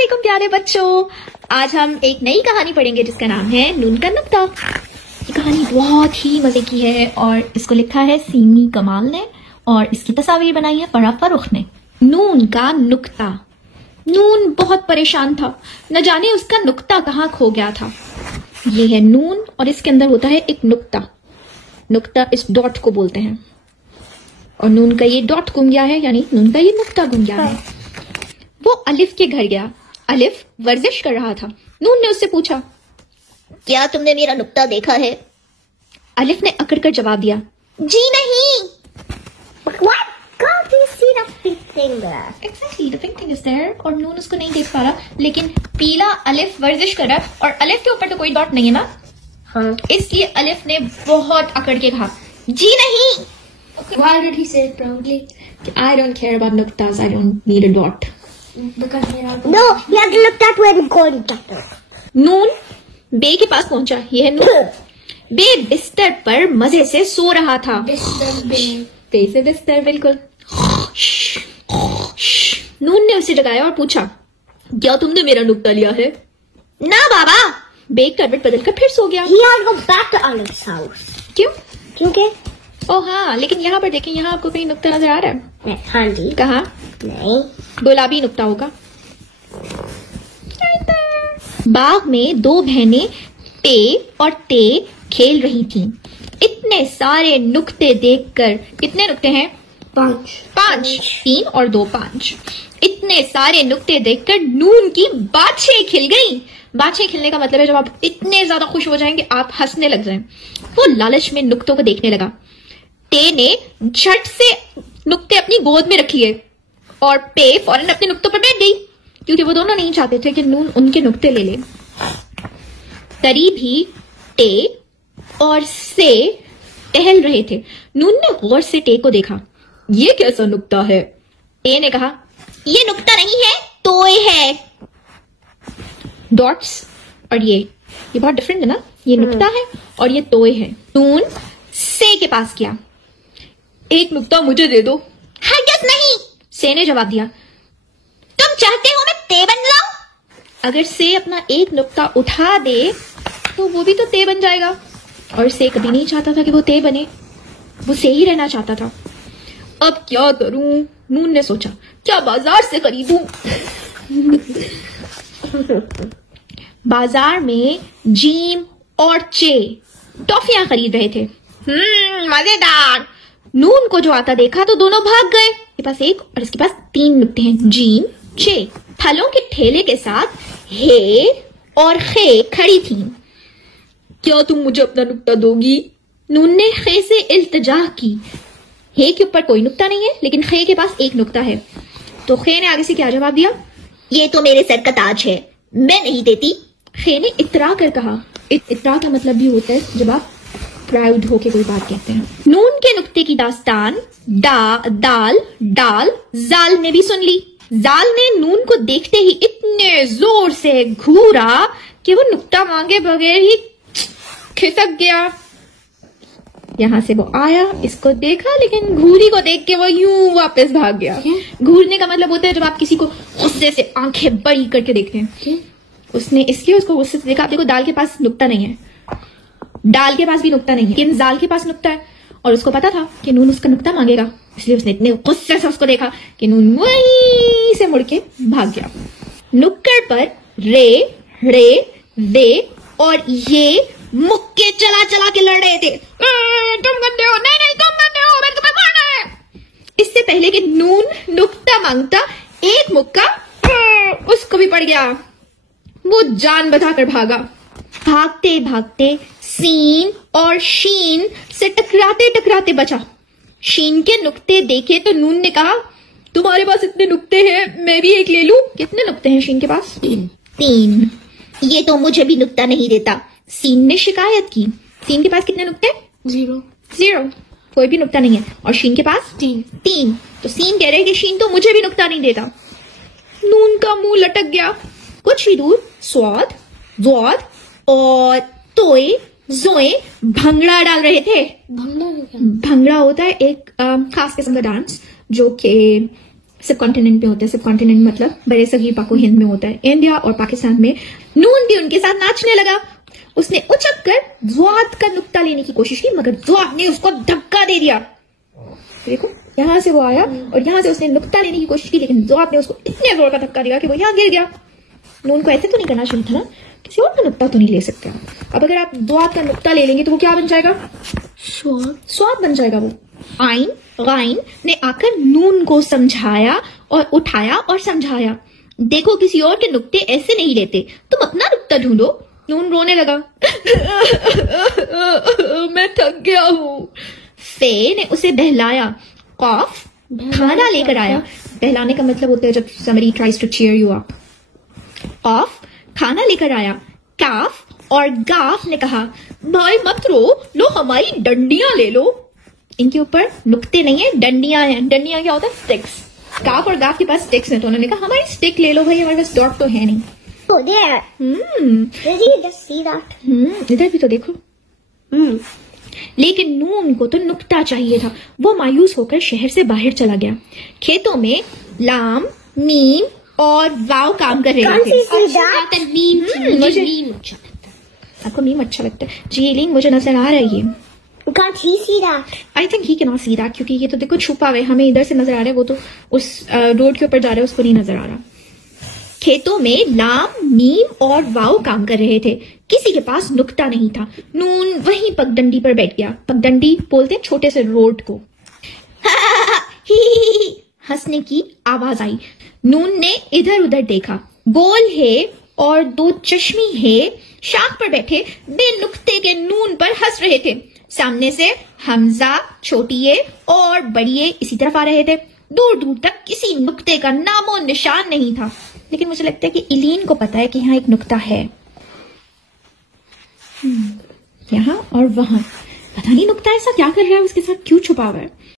अस्सलामुअलैकुम प्यारे बच्चों, आज हम एक नई कहानी पढ़ेंगे जिसका नाम है नून का नुक्ता। ये कहानी बहुत ही मजे की है और इसको लिखा है सीमी कमाल ने और इसकी तस्वीर बनाई है फराह फरुख ने। नून का नुक्ता। नून बहुत परेशान था, न जाने उसका नुक्ता कहाँ खो गया था। ये है नून और इसके अंदर होता है एक नुक्ता। नुक्ता इस डॉट को बोलते हैं और नून का ये डॉट गुम गया है, यानी नून का ये नुक्ता गुम गया है। वो अलिफ के घर गया। अलिफ वर्जिश कर रहा था। नून ने उससे पूछा, क्या तुमने मेरा नुक्ता देखा है? अलिफ ने अकड़ कर जवाब दिया, जी नहीं। What? Can't you see the pink finger? Exactly, the pink thing is there। और नून उसको नहीं देख पा रहा, लेकिन पीला अलिफ वर्जिश कर रहा है और अलिफ के ऊपर तो कोई डॉट नहीं है ना। हाँ। इसलिए अलिफ ने बहुत अकड़ के कहा, जी नहीं। Why did he say it proudly? I don't care about nuktas, I don't need a dot। Because they are. No, you have to look that way and go and get it. नून बे के पास पहुंचा। यह है नून। बे बिस्तर पर मजे से सो रहा था। बे से बिस्तर, बिल्कुल। नून ने उसे जगाया और पूछा, क्या तुमने मेरा नुक्ता लिया है? ना बाबा। बे करवट बदल कर फिर सो गया। He had to go back to Alif's house. क्यों? क्योंकि ओ हाँ, लेकिन यहाँ पर देखें, यहाँ आपको कहीं नुक्ता नजर आ रहा है? हाँ जी। कहाँ? नहीं। गुलाबी नुक्ता होगा। बाग में दो बहनें पे और ते खेल रही थीं। इतने सारे नुक्ते देखकर, कितने नुक्ते हैं? 5। 3 और 2 5। इतने सारे नुक्ते देखकर नून की बाछें खिल गईं। बाछें खिलने का मतलब है जब आप इतने ज्यादा खुश हो जाएंगे आप हंसने लग जाएं। वो लालच में नुक्तों को देखने लगा। ते ने झट से नुक्ते अपनी गोद में रख लिए और पे फौरन अपने नुक्तों पर बैठ गई, क्योंकि वो दोनों नहीं चाहते थे कि नून उनके नुक्ते ले ले। करीब ही टे और से टहल रहे थे। नून ने गौर से टे को देखा। ये कैसा नुक्ता है? टे ने कहा, ये नुक्ता नहीं है, तोय है। डॉट्स और ये बहुत डिफरेंट है ना। ये नुक्ता है और ये तोय है। नून से के पास गया। एक नुक्ता मुझे दे दो। हरगिज़ नहीं, से ने जवाब दिया। तुम चाहते हो मैं ते बन जाऊं? अगर से अपना एक नुक्ता उठा दे तो वो भी तो ते बन जाएगा, और से कभी नहीं चाहता था कि वो ते बने, वो से ही रहना चाहता था। अब क्या करूं? नून ने सोचा, क्या बाजार से खरीदूं? बाजार में जीम और चे टॉफियां खरीद रहे थे। मजेदार। नून को जो आता देखा तो दोनों भाग गए। इसके पास एक और इसके पास 3 नुक्ते हैं, जीम चे। फलों के ठेले के साथ हे और खे खड़ी थी। क्या तुम मुझे अपना नुक्ता दोगी? नून ने खे से इल्तिजा की। हे के ऊपर कोई नुक्ता नहीं है, लेकिन खे के पास एक नुक्ता है। तो खे ने आगे से क्या जवाब दिया? ये तो मेरे सर का ताज है, मैं नहीं देती। खे ने इतरा कर कहा। इतरा का मतलब भी होता है जब आप प्राउड होके कोई बात कहते हैं। नून के नुक्ते की दास्तान दाल डाल जाल ने भी सुन ली। जाल ने नून को देखते ही इतने जोर से घूरा कि वो नुक्ता मांगे बगैर ही खिसक गया। यहां से वो आया, इसको देखा, लेकिन घूरी को देख के वो यूं वापस भाग गया। घूरने का मतलब होता है जब आप किसी को गुस्से से आंखें बड़ी करके देखते हैं। उसने इसलिए उसको गुस्से से देखा। आप देखो, दाल के पास नुक्ता नहीं है, डाल के पास भी नुक्ता नहीं है, लेकिन जाल के पास नुक्ता है और उसको पता था कि नून उसका नुक्ता मांगेगा, इसलिए उसने इतने गुस्से से उसको देखा कि नून वहीं से मुड़ के भाग गया। नुक्कड़ पर रे दे और ये मुक्के चला चला के लड़ रहे थे। तुम गंदे हो, नहीं तुम गंदे हो, मैंने तुम्हें मारना है। इससे पहले कि नून नुक्ता मांगता, एक मुक्का उसको भी पड़ गया। वो जान बचाकर भागा। भागते भागते सीन और शीन से टकराते टकराते बचा। शीन के नुक्ते देखे तो नून ने कहा, तुम्हारे पास इतने नुक्ते हैं, मैं भी एक ले लूं। कितने नुक्ते हैं शीन के पास? 3। ये तो मुझे भी नुक्ता नहीं देता। सीन ने शिकायत की। सीन के पास कितने नुक्ते? 0। कोई भी नुक्ता नहीं है। और शीन के पास 3। तो सीन कह रहे कि शीन तो मुझे भी नुक्ता नहीं देता। नून का मुंह लटक गया। कुछ ही दूर स्वाद वौद और तोय जोए भंगड़ा डाल रहे थे। भंगड़ा होता है एक खास किस्म का डांस जो कि सब कॉन्टिनेंट पे होते हैं। सब कॉन्टिनेंट मतलब बड़े सगीर पाको हिंद में होता है, इंडिया और पाकिस्तान में। नून भी उनके साथ नाचने लगा। उसने उछक कर ज़्वाद का नुक्ता लेने की कोशिश की, मगर ज़्वाद ने उसको धक्का दे दिया। देखो यहां से वो आया और यहां से उसने नुक्ता लेने की कोशिश की, लेकिन ज़्वाद ने उसको इतने जोर का धक्का दिया कि वो यहाँ गिर गया। नून को ऐसे तो नहीं करना चाहिए था ना, किसी और का नुक्ता तो नहीं ले सकते। अब अगर आप ज़्वाद का नुक्ता ले लेंगे तो वो क्या बन जाएगा? स्वाद बन जाएगा। वो आइन गाइन ने आकर नून को समझाया और उठाया और समझाया, देखो किसी और के नुक्ते ऐसे नहीं लेते, तुम अपना नुक्ता ढूंढो। नून रोने लगा। मैं थक गया हूँ। फे ने उसे बहलाया। कॉफ खाना लेकर आया। बहलाने का मतलब होता है जब somebody tries to cheer you up। कॉफ खाना लेकर आया। काफ और गाफ ने कहा, भाई मत रो, लो हमारी डंडियां ले लो। इनके ऊपर नुक्ते नहीं है, डंडियां हैं। डंडियां क्या होता है? स्टिक्स। काफ और गाफ के पास स्टिक्स हैं, तो उन्होंने कहा हमारी स्टिक ले लो भाई, हमारे पास डॉट तो है नहीं। Oh, there. Did you just see that? इधर भी तो देखो। लेकिन नून को तो नुक्ता चाहिए था। वो मायूस होकर शहर से बाहर चला गया। खेतों में लाम, मीम और वाव काम कर रहे Can't थे। you see that? मुझे मीम अच्छा लगता है। आपको मीम अच्छा लगता है? जी लिंग मुझे नजर आ रहा है ये। Can't he see that? I think he can not see that, क्योंकि ये तो देखो छुपा हुआ है, हमें इधर से नजर आ रहा है, वो तो उस रोड के ऊपर जा रहा है, उसको नहीं नजर आ रहा। खेतों में लाम, मीम और वाव काम कर रहे थे। किसी के पास नुक्ता नहीं था। नून वहीं पगडंडी पर बैठ गया। पगडंडी बोलते हैं छोटे से रोड को। हंसने की आवाज आई। नून ने इधर उधर देखा। गोल है और दो चश्मी है शाख पर बैठे बेनुक्ते के नून पर हंस रहे थे। सामने से हमजा, छोटी और बड़ी इसी तरफ आ रहे थे। दूर दूर तक किसी नुक्ते का नामो निशान नहीं था। लेकिन मुझे लगता है कि इलीन को पता है कि यहाँ एक नुक्ता है, यहाँ और वहां। पता नहीं नुक्ता ऐसा क्या कर रहा है, उसके साथ क्यों छुपा हुआ है।